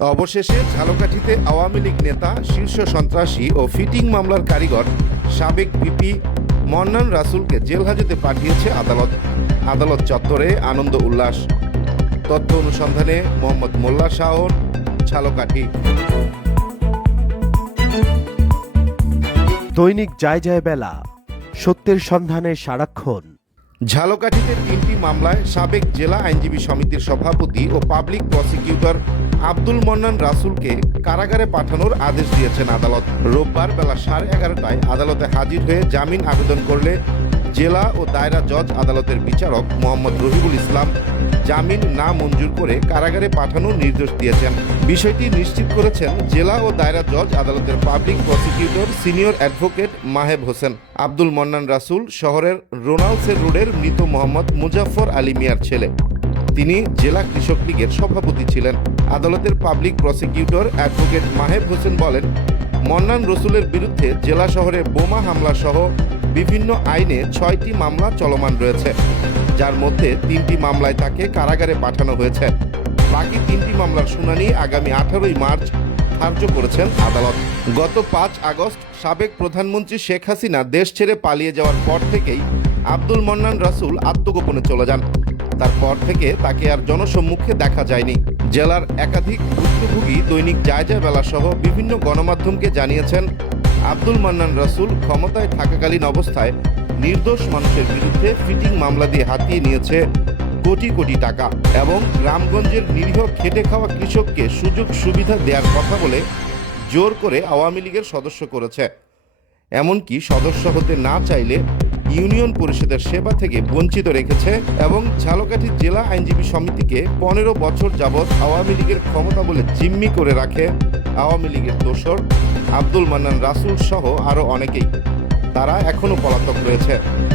অবশেষে ঝালকাঠিতে আওয়ামী লীগ নেতা, শীর্ষ সন্ত্রাসী ও ফিটিং মামলার কারিগর সাবেক ভিপি মন্নান রাসুলকে জেল হাজতে পাঠিয়েছে আদালত। আদালত চত্বরে আনন্দ উল্লাস। তথ্য অনুসন্ধানে মোহাম্মদ মোল্লা শাওন, ঝালকাঠি। দৈনিক যায় যায় বেলা, সত্যের সন্ধানে সারাক্ষণ। ঝালকাঠিতে 3টি মামলায় সাবেক জেলা আইনজীবী সমিতির সভাপতি ও পাবলিক প্রসিকিউটর আব্দুল মন্নান রাসুলকে কারাগারে পাঠানোর আদেশ দিয়েছেন আদালত। রোববার বেলা 11:30টায় আদালতে হাজির হয়ে জামিন আবেদন করলে জেলা ও দায়রা জজ আদালতের বিচারক মোহাম্মদ রহিবুল ইসলাম জামিন না মঞ্জুর করে কারাগারে পাঠানোর নির্দেশ দিয়েছেন। বিষয়টি নিশ্চিত করেছেন জেলা ও দায়রা জজ আদালতের public prosecutor senior advocate Maheb Hossain. Abdul Mannan Rasul শহরের রোনালসের রোডের মৃত মোহাম্মদ মুজাফফর আলী মিয়ার ছেলে। তিনি জেলা কৃষক লীগের সভাপতি ছিলেন। আদালতের public prosecutor advocate Maheb Hossain বলেন, মন্নান রসুলের বিরুদ্ধে জেলা শহরে বোমা হামলা সহ বিভিন্ন আইনে 6টি মামলা চলমান রয়েছে, যার মধ্যে 3টি মামলায় তাকে কারাগারে পাঠানো হয়েছে। বাকি 3টি মামলার শুনানি আগামী 18ই মার্চ ধার্য করেছেন আদালত। গত 5 আগস্ট সাবেক প্রধানমন্ত্রী শেখ হাসিনা দেশ ছেড়ে পালিয়ে যাওয়ার পর থেকেই আব্দুল মন্নান রাসুল আত্মগোপনে চলে যান। তারপর থেকে তাকে আর জনসম্মুখে দেখা যায়নি। জেলার একাধিক ভুক্তভোগী দৈনিক যায় যায় বেলা সহ বিভিন্ন গণমাধ্যমকে জানিয়েছেন, আব্দুল মন্নান রাসুল ক্ষমতায় থাকাকালীন অবস্থায় নির্দোষ মানুষের বিরুদ্ধে ফিটিং মামলা দিয়ে হাতিয়ে নিয়েছে কোটি কোটি টাকা এবং গ্রামগঞ্জের নিরীহ খেটে খাওয়া কৃষককে সুযোগ সুবিধা দেওয়ার কথা বলে জোর করে আওয়ামী লীগের সদস্য করেছে। এমনকি সদস্য হতে না চাইলে ইউনিয়ন পরিষদের সেবা থেকে বঞ্চিত রেখেছে এবং ঝালকাঠি জেলা আইনজীবী সমিতিকে 15 বছর যাবৎ আওয়ামী লীগের ক্ষমতা বলে জিম্মি করে রাখে আওয়ামী লীগের দোসর আব্দুল মান্নান রাসুল সহ আরও অনেকেই। তারা এখনও পলাতক রয়েছে।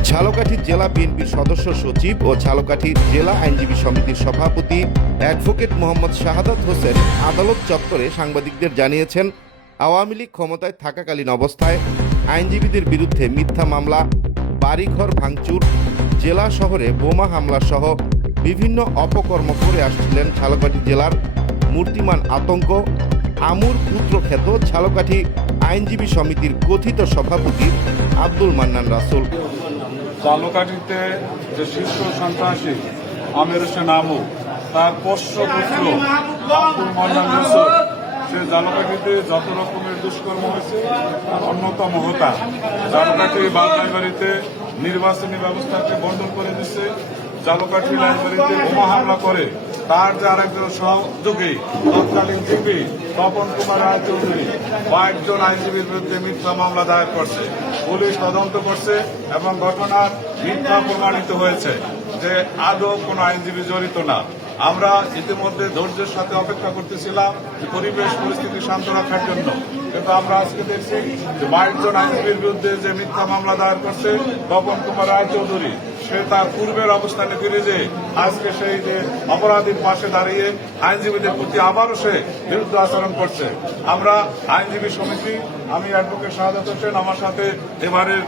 ঝালকাঠি জেলা বিএনপির সদস্য সচিব ও ঝালকাঠি জেলা আইনজীবী সমিতির সভাপতি অ্যাডভোকেট মোহাম্মদ শাহাদাত হোসেন আদালত চত্বরে সাংবাদিকদের জানিয়েছেন, আওয়ামী লীগ ক্ষমতায় থাকাকালীন অবস্থায় আইনজীবীদের বিরুদ্ধে মিথ্যা মামলা, বাড়িঘর ভাঙচুর, জেলা শহরে বোমা হামলা সহ বিভিন্ন অপকর্ম করে আসছিলেন ঝালকাঠি জেলার মূর্তিমান আতঙ্ক আমুর পুত্রখ্যাত ঝালকাঠি আইনজীবী সমিতির কথিত সভাপতি আব্দুল মান্নান রাসুল। ঝালকাঠিতে যে শীর্ষ সন্ত্রাসী আমির হোসেন আমু, তার পোষ্য পুত্র আব্দুল মান্নান রাসুল, সে ঝালকাঠিতে যত রকমের দুষ্কর্ম হয়েছে তার অন্যতম হোতা। ঝালকাঠি বাড়িতে নির্বাচনী ব্যবস্থাকে বন্ধন করে দিচ্ছে। ঝালকাঠি লাইব্রেরিতে বোমা হামলা করে তার যে আরেকজন সহযোগী তৎকালীন জিপি তপন কুমার রায় চৌধুরী কয়েকজন আইনজীবীর বিরুদ্ধে মিথ্যা মামলা দায়ের করছে। পুলিশ তদন্ত করছে এবং ঘটনার মিথ্যা প্রমাণিত হয়েছে যে আদৌ কোনো আইনজীবী জড়িত না। আমরা ইতিমধ্যে ধৈর্যের সাথে অপেক্ষা করতেছিলাম পরিবেশ পরিস্থিতি শান্ত রাখার জন্য, কিন্তু আমরা আজকে দেখছি যে 22 জন আইনজীবীর বিরুদ্ধে যে মিথ্যা মামলা দায়ের করছে তপন কুমার রায় চৌধুরী, সে তার পূর্বের অবস্থানে ফিরে যে আজকে সেই যে অপরাধীর পাশে দাঁড়িয়ে আইনজীবীদের প্রতি আবারও সে বিরুদ্ধ আচরণ করছে। আমরা আইনজীবী সমিতি, আমি অ্যাডভোকেট শাহাদাত হোসেন, আমার সাথে এবারের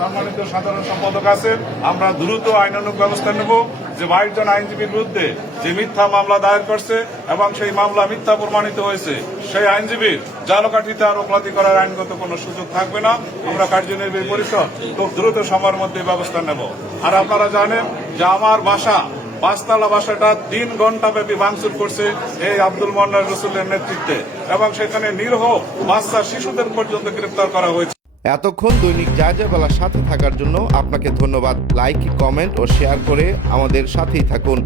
সম্মানিত সাধারণ সম্পাদক আছেন, আমরা দ্রুত আইনানুগ ব্যবস্থা নেব যে 22 জন আইনজীবীর বিরুদ্ধে যে মিথ্যা মামলা দায়ের করছে এবং সেই মামলা মিথ্যা প্রমাণিত হয়েছে, সেই আইনজীবীর ঝালকাঠিতে আর ওকালতি করার আইনগত কোনো সুযোগ থাকবে না। আমরা কার্যনির্বাহী পরিষদ খুব দ্রুত সময়ের মধ্যে ব্যবস্থা নেব। আর আপনারা জানেন যে আমার বাসা, 5তলা বাসাটা 3 ঘন্টা ব্যাপী ভাঙচুর করছে এই আব্দুল মন্নান রাসুলের নেতৃত্বে এবং সেখানে নিরীহ বাচ্চা শিশুদের পর্যন্ত গ্রেফতার করা হয়েছে। এতক্ষণ দৈনিক যায় যায় বেলার সাথে থাকার জন্য আপনাকে ধন্যবাদ। লাইক, কমেন্ট ও শেয়ার করে আমাদের সাথেই থাকুন।